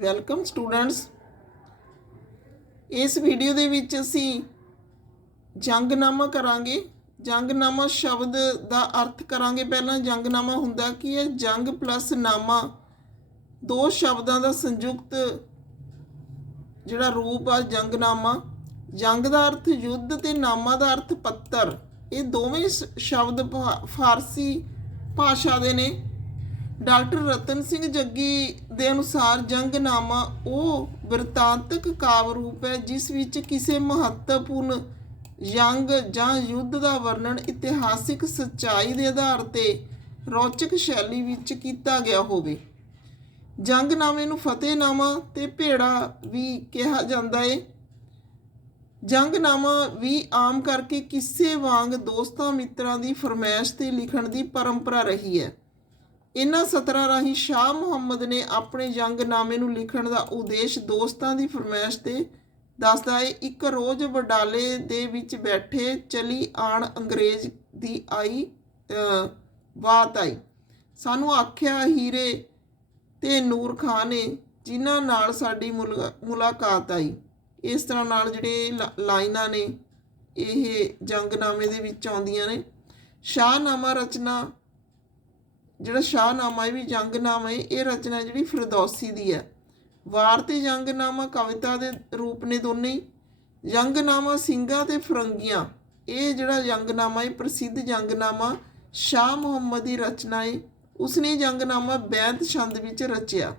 Welcome students. ਇਸ video ਦੇ ਵਿੱਚ ਅਸੀਂ ਜੰਗਨਾਮਾ ਕਰਾਂਗੇ। ਜੰਗਨਾਮਾ ਸ਼ਬਦ ਦਾ ਅਰਥ ਕਰਾਂਗੇ। ਪਹਿਲਾਂ ਜੰਗਨਾਮਾ ਹੁੰਦਾ ਕੀ ਹੈ? ਜੰਗ ਪਲੱਸ ਨਾਮਾ। ਦੋ ਸ਼ਬਦਾਂ ਦਾ ਸੰਯੁਕਤ ਜਿਹੜਾ ਰੂਪ ਆ, ਜੰਗਨਾਮਾ। ਜੰਗ ਦਾ ਅਰਥ ਯੁੱਧ ਤੇ ਨਾਮਾ ਦਾ ਅਰਥ ਪੱਤਰ। ਇਹ ਦੋਵੇਂ ਸ਼- ਸ਼ਬਦ ਫਾ- ਫਾਰਸੀ ਭਾਸ਼ਾ ਦੇ ਨੇ। ਡਾਕਟਰ ਰਤਨ ਸਿੰਘ ਜੱਗੀ ਦੇ ਅਨੁਸਾਰ ਜੰਗਨਾਮਾ ਉਹ ਬਿਰਤਾਂਤਕ ਕਾਵਿ ਰੂਪ ਹੈ, ਜਿਸ ਵਿੱਚ ਕਿਸੇ ਮਹੱਤਵਪੂਰਨ ਜੰਗ ਜਾਂ ਯੁੱਧ ਦਾ ਵਰਣਨ ਇਤਿਹਾਸਿਕ ਸੱਚਾਈ ਦੇ ਆਧਾਰ ਤੇ ਰੌਚਕ ਸ਼ੈਲੀ ਵਿੱਚ ਕੀਤਾ ਗਿਆ ਹੋਵੇ। ਜੰਗਨਾਮੇ ਨੂੰ ਫਤਿਹਨਾਮਾ ਤੇ ਭੇੜਾ ਵੀ ਕਿਹਾ ਜਾਂਦਾ ਹੈ ਜੰਗਨਾਮਾ ਵੀ ਆਮ ਕਰਕੇ ਕਿਸੇ ਵਾਂਗ ਦੋਸਤਾਂ ਮਿੱਤਰਾਂ ਦੀ ਫਰਮਾਇਸ਼ ਤੇ ਲਿਖਣ ਦੀ ਪਰੰਪਰਾ ਰਹੀ ਹੈ। ਇਨ੍ਹਾਂ ਸਤਰਾਂ ਰਾਹੀਂ ਸ਼ਾਹ ਮੁਹੰਮਦ ਨੇ ਆਪਣੇ ਜੰਗਨਾਮੇ ਨੂੰ ਲਿਖਣ ਦਾ ਉਦੇਸ਼ ਦੋਸਤਾਂ ਦੀ ਫਰਮਾਇਸ਼ ਤੇ ਦੱਸਦਾ ਹੈ, ਇੱਕ ਰੋਜ਼ ਵਡਾਲੇ ਦੇ ਵਿੱਚ ਬੈਠੇ ਚਲੀ ਆਣ ਅੰਗਰੇਜ਼ ਦੀ ਆਈ ਬਾਤ ਆਈ। ਸਾਨੂੰ ਆਖਿਆ, ਹੀਰੇ ਤੇ ਨੂਰ ਖਾਨ ਨੇ ਜਿਨ੍ਹਾਂ ਨਾਲ ਸਾਡੀ ਮੁਲਾ- ਮੁਲਾਕਾਤ ਆਈ, ਇਸ ਤਰ੍ਹਾਂ ਨਾਲ ਜਿਹੜੇ ਲ- ਲਾਈਨਾਂ ਨੇ, ਇਹ ਜੰਗਨਾਮੇ ਦੇ ਵਿੱਚ ਆਉਂਦੀਆਂ ਨੇ। ਸ਼ਾਹਨਾਮਾ ਰਚਨਾ ਜਿਹੜਾ ਸ਼ਾਹਨਾਮਾ ਇਹ ਵੀ ਜੰਗਨਾਮਾ ਹੈ, ਇਹ ਰਚਨਾ ਜਿਹੜੀ ਫਿਰਦੌਸੀ ਦੀ ਹੈ। ਵਾਰ ਤੇ ਜੰਗਨਾਮਾ ਕਵਿਤਾ ਦੇ ਰੂਪ ਨੇ ਦੋਨੇ ਹੀ। ਜੰਗਨਾਮਾ ਸਿੰਘਾਂ ਤੇ ਫਰੰਗੀਆਂ। ਇਹ ਜਿਹੜਾ ਜੰਗਨਾਮਾ ਹੈ ਪ੍ਰਸਿੱਧ ਜੰਗਨਾਮਾ ਸ਼ਾਹ ਮੁਹੰਮਦ ਦੀ ਰਚਨਾ ਹੈ। ਉਸਨੇ ਜੰਗਨਾਮਾ ਬੈਂਤ ਛੰਦ ਵਿੱਚ ਰਚਿਆ।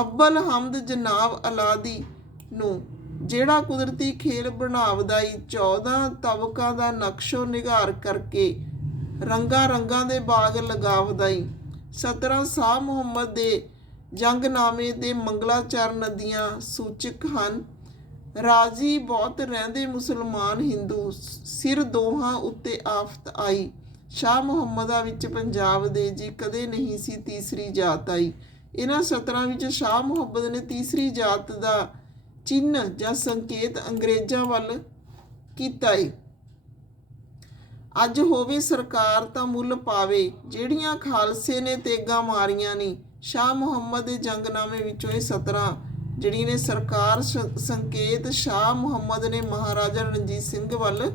ਅਬਲ ਹਮਦ ਜਨਾਬ ਅਲਾਦੀ ਨੂੰ ਜਿਹੜਾ ਕੁਦਰਤੀ ਖੇਲ ਬਣਾਵਦਾਈ ਈ 14 ਤਬਕਾਂ ਦਾ ਨਕਸ਼ੋ ਨਿਗਾਰ ਕਰਕੇ ਰੰਗਾ ਰੰਗਾਂ ਦੇ ਬਾਗ ਲਗਾਵਦਾਈ। ਈ 17 ਸਾਹ ਮੁਹੰਮਦ ਦੇ ਜੰਗਨਾਮੇ ਦੇ ਮੰਗਲਾਚਰਨ ਨਦੀਆਂ ਸੂਚਕ ਹਨ। ਰਾਜੀ ਬਹੁਤ ਰਹਿੰਦੇ ਮੁਸਲਮਾਨ ਹਿੰਦੂ। ਸਿਰ ਦੋਹਾਂ ਉੱਤੇ ਆਫਤ ਆਈ। ਸ਼ਾਹ ਮੁਹੰਮਦਾ ਵਿੱਚ ਪੰਜਾਬ ਦੇ ਜੀ ਕਦੇ ਨਹੀਂ ਸੀ ਤੀਸਰੀ ਜਾਤ ਆਈ। ਇਹਨਾਂ ਸਤਰਾਂ ਵਿੱਚ ਸ਼ਾਹ ਮੁਹੰਮਦ ਨੇ ਤੀਸਰੀ ਜਾਤ ਦਾ ਚਿੰਨ੍ਹ ਜਾਂ ਸੰਕੇਤ ਅੰਗਰੇਜ਼ਾਂ ਵੱਲ ਕੀਤਾ ਏ। ਅੱਜ ਹੋਵੇ ਸਰਕਾਰ ਤਾਂ ਮੁੱਲ ਪਾਵੇ, ਜਿਹੜੀਆਂ ਖਾਲਸੇ ਨੇ ਤੇਗਾ ਮਾਰੀਆਂ ਨਹੀਂ ਸ਼ਾਹ ਮੁਹੰਮਦ ਦੇ ਜੰਗਨਾਮੇ ਵਿੱਚੋਂ ਇਹ ਸਤਰਾਂ, ਜਿਹੜੀ ਨੇ ਸਰਕਾਰ ਸ- ਸੰਕੇਤ ਸ਼ਾਹ ਮੁਹੰਮਦ ਨੇ ਮਹਾਰਾਜਾ ਰਣਜੀਤ ਸਿੰਘ ਵੱਲ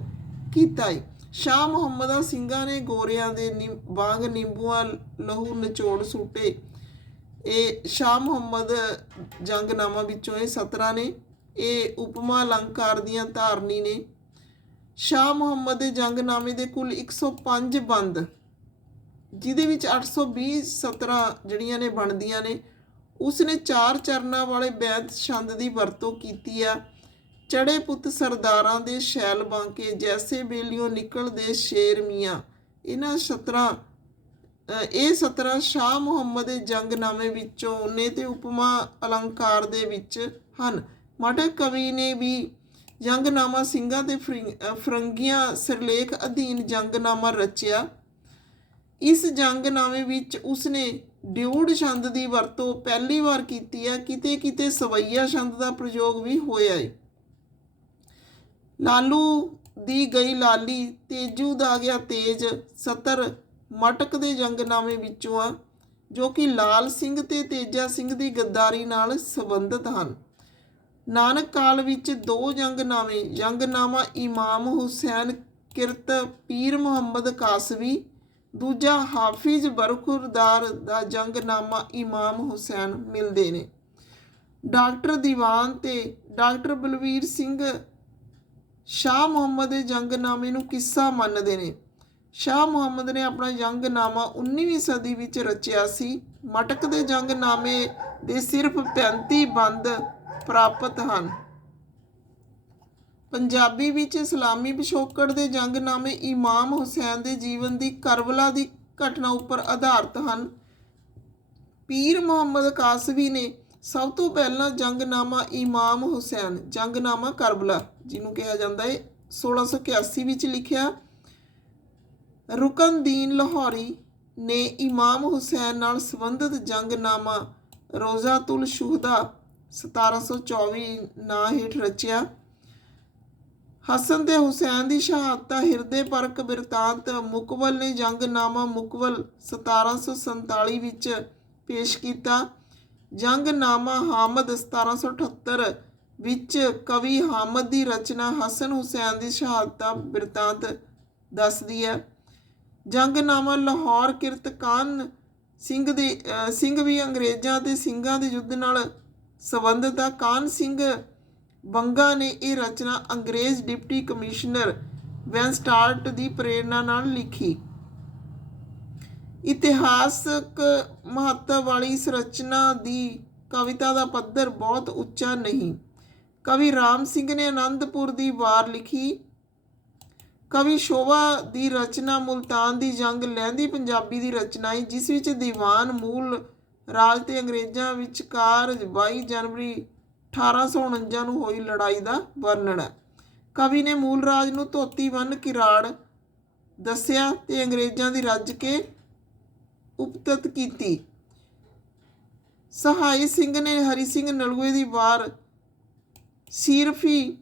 ਕੀਤਾ ਏ। ਸ਼ਾਹ ਮੁਹੰਮਦਾ ਸਿੰਘਾਂ ਨੇ ਗੋਰਿਆਂ ਦੇ ਨਿ- ਵਾਂਗ ਨਿੰਬੂਆਂ, ਲਹੂ, ਨਿਚੋੜ ਸੁੱਟੇ। ਇਹ ਸ਼ਾਹ ਮੁਹੰਮਦ ਜੰਗਨਾਮਾ ਵਿੱਚੋਂ ਇਹ ਸਤਰਾਂ ਨੇ। ਇਹ ਉਪਮਾ ਅਲੰਕਾਰ ਦੀਆਂ ਧਾਰਨੀ ਨੇ। ਸ਼ਾਹ ਮੁਹੰਮਦ ਦੇ ਜੰਗਨਾਮੇ ਦੇ ਕੁੱਲ 105 ਬੰਦ। ਜਿਹਦੇ ਵਿੱਚ 820 ਸਤਰਾਂ ਜਿਹੜੀਆਂ ਨੇ ਬਣਦੀਆਂ ਨੇ ਉਸਨੇ ਚਾਰ ਚਰਨਾਂ ਵਾਲੇ ਬੈਂਤ ਛੰਦ ਦੀ ਵਰਤੋਂ ਕੀਤੀ ਆ। ਚੜੇ ਪੁੱਤ ਸਰਦਾਰਾਂ ਦੇ ਸ਼ੈਲ ਬਾਂਕੇ ਜੈਸੇ ਬੇਲੀਓ ਨਿਕਲਦੇ ਸ਼ੇਰ ਮੀਆਂ। ਇਹਨਾਂ ਸਤਰਾਂ ਅ, ਇਹ ਸਤਰਾਂ ਸ਼ਾਹ ਮੁਹੰਮਦ ਦੇ ਜੰਗਨਾਮੇ ਵਿੱਚੋਂ ਨੇ ਤੇ ਉਪਮਾ ਅਲੰਕਾਰ ਦੇ ਵਿੱਚ ਹਨ। ਮਟਕ ਕਵੀ ਨੇ ਵੀ ਜੰਗਨਾਮਾ ਸਿੰਘਾਂ ਤੇ ਫਰਿੰ- ਅ, ਫਰੰਗੀਆਂ ਸਿਰਲੇਖ ਅਧੀਨ ਜੰਗਨਾਮਾ ਰਚਿਆ। ਇਸ ਜੰਗਨਾਮੇ ਵਿੱਚ ਉਸਨੇ ਡਿਊਡ ਛੰਦ ਦੀ ਵਰਤੋਂ ਪਹਿਲੀ ਵਾਰ ਕੀਤੀ ਹੈ। ਕਿਤੇ ਕਿਤੇ ਸਵਈਆ ਛੰਦ ਦਾ ਪ੍ਰਯੋਗ ਵੀ ਹੋਇਆ ਹੈ ਲਾਲੂ ਦੀ ਗਈ ਲਾਲੀ ਤੇਜੂ ਦਾ ਗਿਆ ਤੇਜ ਸਤਰ ਮਟਕ ਦੇ ਜੰਗਨਾਮੇ ਵਿੱਚੋਂ ਆ ਜੋ ਕਿ ਲਾਲ ਸਿੰਘ ਤੇ ਤੇਜਾ ਸਿੰਘ ਦੀ ਗੱਦਾਰੀ ਨਾਲ ਸੰਬੰਧਿਤ ਹਨ। ਨਾਨਕ ਕਾਲ ਵਿੱਚ ਦੋ ਜੰਗਨਾਮੇ ਜੰਗਨਾਮਾ ਇਮਾਮ ਹੁਸੈਨ, ਕਿਰਤ ਪੀਰ ਮੁਹੰਮਦ ਕਾਸਵੀ, ਦੂਜਾ ਹਾਫਿਜ਼ ਬਰਖੁਰਦਾਰ ਦਾ ਜੰਗਨਾਮਾ ਇਮਾਮ ਹੁਸੈਨ ਮਿਲਦੇ ਨੇ। ਡਾਕਟਰ ਦੀਵਾਨ ਤੇ ਡਾਕਟਰ ਬਲਵੀਰ ਸਿੰਘ ਸ਼ਾਹ ਮੁਹੰਮਦ ਦੇ ਜੰਗਨਾਮੇ ਨੂੰ ਕਿੱਸਾ ਮੰਨਦੇ ਨੇ। ਸ਼ਾਹ ਮੁਹੰਮਦ ਨੇ ਆਪਣਾ ਜੰਗਨਾਮਾ 19ਵੀਂ ਸਦੀ ਵਿੱਚ ਰਚਿਆ ਸੀ। ਮਟਕ ਦੇ ਜੰਗਨਾਮੇ ਦੇ ਸਿਰਫ 35 ਬੰਦ ਪ੍ਰਾਪਤ ਹਨ। ਪੰਜਾਬੀ ਵਿੱਚ ਇਸਲਾਮੀ ਪਿਛੋਕੜ ਦੇ ਜੰਗਨਾਮੇ ਇਮਾਮ ਹੁਸੈਨ ਦੇ ਜੀਵਨ ਦੀ ਕਰਬਲਾ ਦੀ ਘਟਨਾ ਉੱਪਰ ਆਧਾਰਿਤ ਹਨ। ਪੀਰ ਮੁਹੰਮਦ ਕਾਸਵੀ ਨੇ ਸਭ ਤੋਂ ਪਹਿਲਾਂ ਜੰਗਨਾਮਾ ਇਮਾਮ ਹੁਸੈਨ, ਜੰਗਨਾਮਾ ਕਰਬਲਾ, ਜਿਹਨੂੰ ਕਿਹਾ ਜਾਂਦਾ ਹੈ 1681 ਵਿੱਚ ਲਿਖਿਆ। ਰੁਕਨਦੀਨ ਲਾਹੌਰੀ ਨੇ ਇਮਾਮ ਹੁਸੈਨ ਨਾਲ ਸੰਬੰਧਿਤ ਜੰਗਨਾਮਾ ਰੋਜ਼ਾਤੁਲ ਸ਼ੁਹਦਾ 1724 ਨਾਂ ਹੇਠ ਰਚਿਆ। ਹਸਨ ਤੇ ਹੁਸੈਨ ਦੀ ਸ਼ਹਾਦਤ ਦਾ ਹਿਰਦੇ ਪਰਕ ਬਿਰਤਾਂਤ ਮੁਕਵਲ ਨੇ ਜੰਗਨਾਮਾ ਮੁਕਬਲ 1747 ਵਿੱਚ ਪੇਸ਼ ਕੀਤਾ। ਜੰਗਨਾਮਾ ਹਾਮਦ 1778 ਵਿੱਚ ਕਵੀ ਹਾਮਦ ਦੀ ਰਚਨਾ ਹਸਨ ਹੁਸੈਨ ਦੀ ਸ਼ਹਾਦਤ ਦਾ ਬਿਰਤਾਂਤ ਦੱਸਦੀ ਹੈ। ਜੰਗਨਾਮਾ ਲਾਹੌਰ ਕਿਰਤ ਕਾਨ ਸਿੰਘ ਦੇ ਸਿੰਘ ਵੀ ਅੰਗਰੇਜ਼ਾਂ ਤੇ ਸਿੰਘਾਂ ਦੇ ਯੁੱਧ ਨਾਲ ਸੰਬੰਧਿਤ ਆ, ਕਾਨ ਸਿੰਘ ਬੰਗਾ ਨੇ ਇਹ ਰਚਨਾ ਅੰਗਰੇਜ਼ ਡਿਪਟੀ ਕਮਿਸ਼ਨਰ ਵੈਨਸਟਾਰਟ ਦੀ ਪ੍ਰੇਰਣਾ ਨਾਲ ਲਿਖੀ। ਇਤਿਹਾਸਕ ਮਹੱਤਵ ਵਾਲੀ ਇਸ ਰਚਨਾ ਦੀ ਕਵਿਤਾ ਦਾ ਪੱਧਰ ਬਹੁਤ ਉੱਚਾ ਨਹੀਂ। ਕਵੀ ਰਾਮ ਸਿੰਘ ਨੇ ਆਨੰਦਪੁਰ ਦੀ ਵਾਰ ਲਿਖੀ। ਕਵੀ ਸ਼ੋਭਾ ਦੀ ਰਚਨਾ ਮੁਲਤਾਨ ਦੀ ਜੰਗ, ਲਹਿੰਦੀ ਪੰਜਾਬੀ ਦੀ ਰਚਨਾ ਹੈ ਜਿਸ ਵਿੱਚ ਦੀਵਾਨ ਮੂਲ ਰਾਜ ਤੇ ਅੰਗਰੇਜ਼ਾਂ ਵਿਚਕਾਰ 22 ਜਨਵਰੀ 1849 ਨੂੰ ਹੋਈ ਲੜਾਈ ਦਾ ਵਰਣਨ ਹੈ। ਕਵੀ ਨੇ ਮੂਲ ਰਾਜ ਨੂੰ ਧੋਤੀ ਬੰਨ ਕਿਰਾੜ ਦੱਸਿਆ ਤੇ ਅੰਗਰੇਜ਼ਾਂ ਦੀ ਰੱਜ ਕੇ ਉਪਤਤ ਕੀਤੀ। ਸਹਾਈ ਸਿੰਘ ਨੇ ਹਰੀ ਸਿੰਘ ਨਲੂਏ ਦੀ ਵਾਰ ਸਿਰਫੀ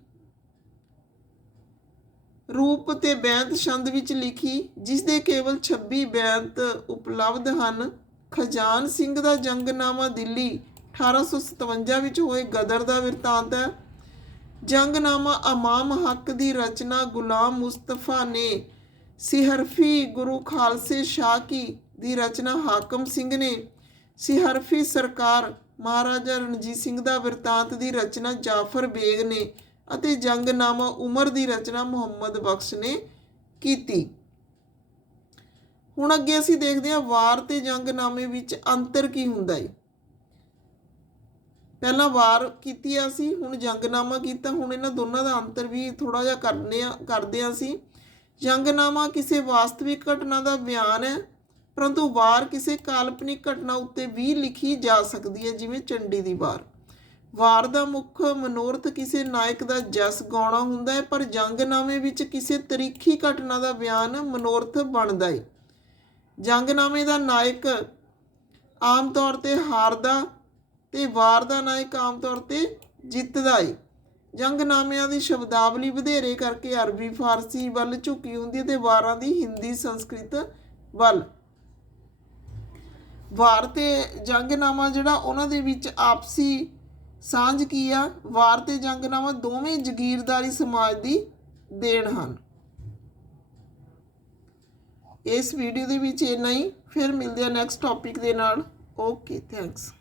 ਰੂਪ ਤੇ ਬੈਂਤ ਛੰਦ ਵਿੱਚ ਲਿਖੀ, ਜਿਸ ਦੇ ਕੇਵਲ 26 ਬੈਂਤ ਉਪਲਬਧ ਹਨ। ਖਜਾਨ ਸਿੰਘ ਦਾ ਜੰਗਨਾਮਾ ਦਿੱਲੀ 1857 ਵਿੱਚ ਹੋਏ ਗਦਰ ਦਾ ਬਿਰਤਾਂਤ ਹੈ। ਜੰਗਨਾਮਾ ਅਮਾਮ ਹੱਕ ਦੀ ਰਚਨਾ ਗੁਲਾਮ ਮੁਸਤਫਾ ਨੇ ਸਿਹਰਫੀ ਗੁਰੂ ਖਾਲਸੇ ਸ਼ਾਹ ਕੀ ਦੀ ਰਚਨਾ ਹਾਕਮ ਸਿੰਘ ਨੇ ਸਿਹਰਫੀ ਸਰਕਾਰ ਮਹਾਰਾਜਾ ਰਣਜੀਤ ਸਿੰਘ ਦਾ ਬਿਰਤਾਂਤ ਦੀ ਰਚਨਾ ਜਾਫਰ ਬੇਗ ਨੇ ਅਤੇ ਜੰਗਨਾਮਾ ਉਮਰ ਦੀ ਰਚਨਾ ਮੁਹੰਮਦ ਬਖਸ਼ ਨੇ ਕੀਤੀ। ਹੁਣ ਅੱਗੇ ਅਸੀਂ ਦੇਖਦੇ ਹਾਂ ਵਾਰ ਤੇ ਜੰਗਨਾਮੇ ਵਿੱਚ ਅੰਤਰ ਕੀ ਹੁੰਦਾ ਹੈ। ਪਹਿਲਾਂ ਵਾਰ ਕੀਤੀ ਆ ਸੀ ਹੁਣ ਜੰਗਨਾਮਾ ਕੀਤਾ, ਹੁਣ ਇਹਨਾਂ ਦੋਨਾਂ ਦਾ ਅੰਤਰ ਵੀ ਥੋੜਾ ਜਿਹਾ ਕਰਨੇ ਆ, ਕਰਦੇ ਆ ਅਸੀਂ। ਜੰਗਨਾਮਾ ਕਿਸੇ ਵਾਸਤਵਿਕ ਘਟਨਾ ਦਾ ਬਿਆਨ ਹੈ, ਪਰੰਤੂ ਵਾਰ ਕਿਸੇ ਕਾਲਪਨਿਕ ਘਟਨਾ ਉੱਤੇ ਵੀ ਲਿਖੀ ਜਾ ਸਕਦੀ ਹੈ, ਜਿਵੇਂ ਚੰਡੀ ਦੀ ਵਾਰ। ਵਾਰ ਦਾ ਮੁੱਖ ਮਨੋਰਥ ਕਿਸੇ ਨਾਇਕ ਦਾ ਜਸ ਗਾਉਣਾ ਹੁੰਦਾ ਹੈ, ਪਰ ਜੰਗਨਾਮੇ ਵਿੱਚ ਕਿਸੇ ਤਰੀਖੀ ਘਟਨਾ ਦਾ ਬਿਆਨ ਮਨੋਰਥ ਬਣਦਾ ਹੈ। ਜੰਗਨਾਮੇ ਦਾ ਨਾਇਕ ਆਮ ਤੌਰ ਤੇ ਹਾਰਦਾ ਤੇ ਵਾਰ ਦਾ ਨਾਇਕ ਆਮ ਤੌਰ ਤੇ ਜਿੱਤਦਾ ਏ। ਜੰਗਨਾਮਿਆਂ ਦੀ ਸ਼ਬਦਾਵਲੀ ਵਧੇਰੇ ਕਰਕੇ ਅਰਬੀ, ਫਾਰਸੀ ਵੱਲ ਝੁਕੀ ਹੁੰਦੀ ਹੈ ਤੇ ਵਾਰਾਂ ਦੀ ਹਿੰਦੀ ਸੰਸਕ੍ਰਿਤ ਵੱਲ। ਵਾਰ ਤੇ ਜੰਗਨਾਮਾ ਜਿਹੜਾ ਉਹਨਾਂ ਦੇ ਵਿੱਚ ਆਪਸੀ ਸਾਂਝ ਕੀ ਆ? ਵਾਰ ਤੇ ਜੰਗਨਾਮਾ ਦੋਵੇਂ ਜ਼ਗੀਰਦਾਰੀ ਸਮਾਜ ਦੀ ਦੇਣ ਹਨ। ਇਸ ਵੀਡੀਓ ਦੇ ਵਿੱਚ ਇੰਨਾ ਹੀ। ਫਿਰ ਮਿਲਦੇ ਆ ਨੈਕਸਟ ਟੌਪਿਕ ਦੇ ਨਾਲ। Okay thanks